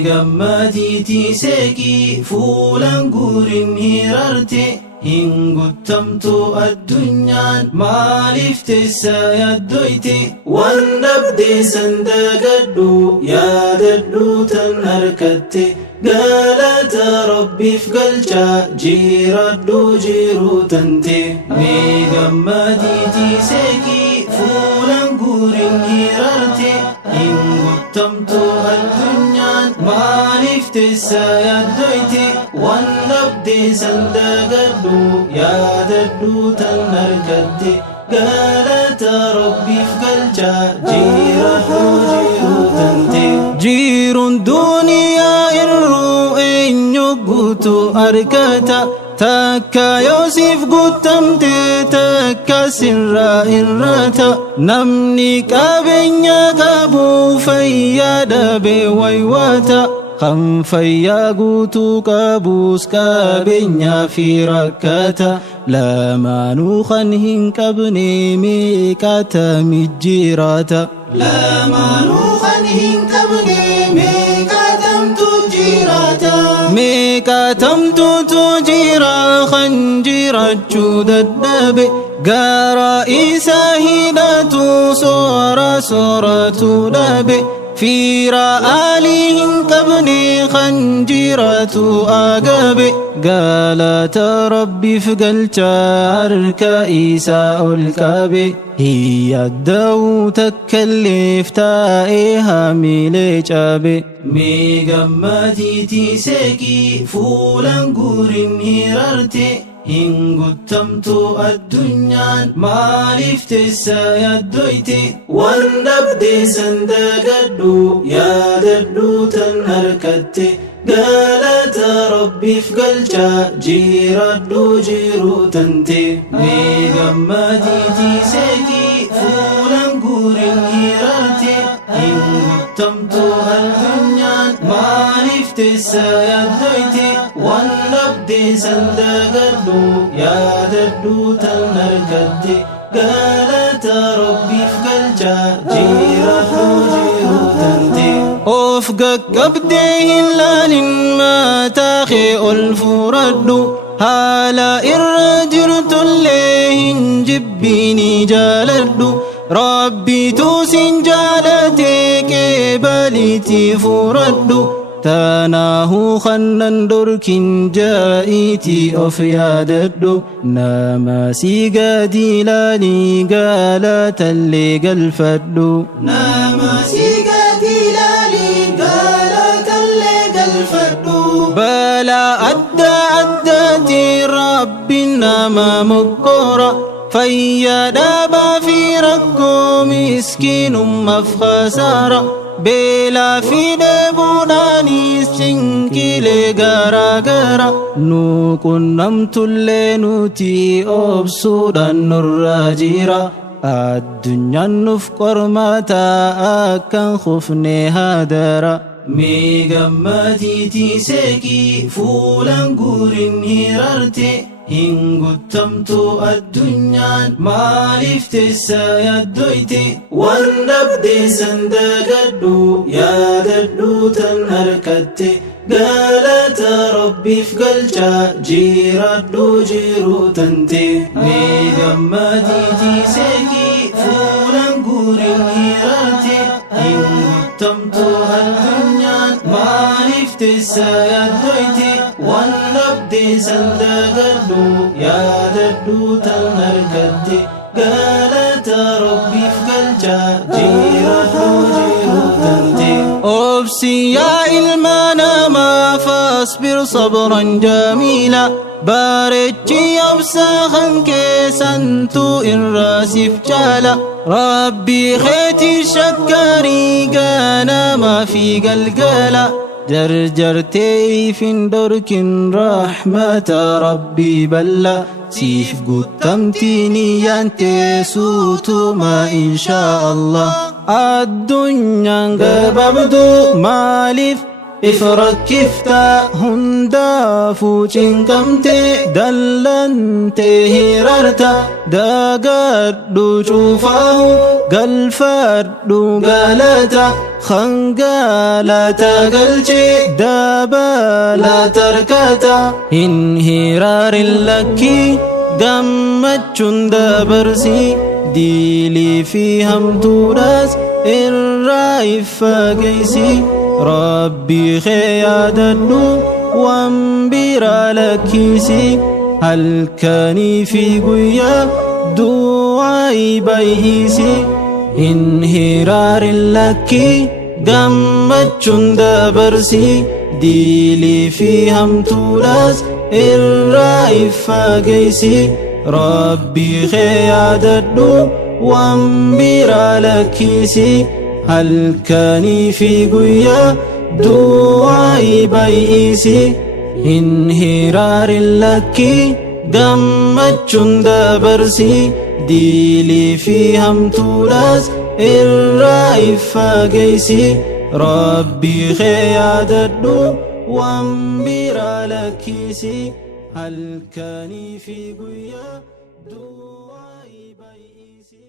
Meegammaditi seki fuulan guurin hirarte hingutamtu addunyaan maaliif teessa yaaddoyte waan dhabde sandagadhu yaadadhu tan harkatte galata rabbiif galcha jiradhu jiruu tante meegammaditi seki fuulan guurin hirarte hingutamtu addunyaan maaliif teessa yaaddoyte waan dhabde sandagadhu yaadadhu tan harkatte galata rabbiif galcha jiradhu jiruu tante jirun duniyaa irruu eenyu guutu arkata takka yoosif guutamte takka sirraa irrata namni qabeenya qabu fayyaa dhabe waywata kan fayyaa guutuu qabus qabeenya fi rakkata lamaanuu kan hin qabne meeqata mijjirata lamaanuu kan hin qabne meeqatamtu jirata meeqatamtutu jira kan jirachuu dadhabe gara isa hidhatu sooratu dhabe fiira alihin qabne khanjiratu agabe galata rabbiif galcha harka isa ol qabe hiyadda'u takkalleef taa'e hamilee cabe meegammaditi seki fuulan guurin hirarte hingutamtu addunyaan maaliif teessa yaaddoyte waan dhabde sandagadhu yaadadhu tan harkatte galata rabbiif galcha jiradhu jiruu tante meegammaditi seki fuulan guurin hirarte hingutamtu addunyaan maaliif teessa yaaddoyte waan dhabde sandagadhu yaadadhu tan harkatte galata rabbiif galcha jiradhu jiruu tante of gaggabde hin laalin mataa kee ol furadhu haala irra jirtullee hin jibbini jaaladhu rabbitu sin jaalate qeebaliti furadhu tanaahu kannan dorkin jaa'iti of yaadadhu nama si gadi ilaali galatallee galfadhu nama si gadi ilaali galatallee galfadhu balaa adda addaati rabbiin nama mokkora fayyaa dhabaa fi rakkoo miskiinummaaf khasaara beelaa fi dheebuudhaanis cinqilee garaagara nu qunnamtullee nuti obsuudhaan nurra jira addunyaan nuuf qormaata akkan kufne hadara meegammaditi seki fuulan guurin hirarte hingutamtu addunyaan maaliif teessa yaaddoyte waan dhabde sandagadhu yaadadhu tan harkatte galata rabbiif galcha jiradhu jiruu tante meegammaditi seki fuulan guurin hirarte hingutamtu addunyaan maaliif teessa yaaddoyte waan dhabde sandagadhu yaadadhu tan harkatte galata rabbiif galcha jiradhu jiruu tante obsi yaa ilma namaa fasbir sabran jamiila bareechi obsaa kan keessantu irraa sif caala rabbii keeti shakkarii ganamaa fi galgala jarjartee fin dorkin rahmata rabbii balla siif guutamtini yaantee suutuma inshaa Allah addunyaan gabaabdu maaliif ifrakkifta hundaafuu cinqamte dallante hirarta dagadhu cufaahu galfadhu galata khangalata galche dabalata arkata hin hirarin lakki gammachun dabarsi diilii fi hamtuudhaas irraa iffageeysi rabbii kee yaadadhu waan biraa lakkisi halkanii fi guyyaa du'aa'i baay'isi hin hiraarin lakki gammachuun dabarsi diilii fi hamtuudhaas irraa iffageeysi rabbii kee yaadadhu waan biraa lakkisi halkanii fi guyyaa du'aa'i baay'isi hin hiraarin lakki gammachuun dabarsi diilii fi hamtuudhaas irraa iffageeysi rabbii kee yaadadhu waan biraa lakkisi halkanii fi guyyaa du'aa'i baay'isi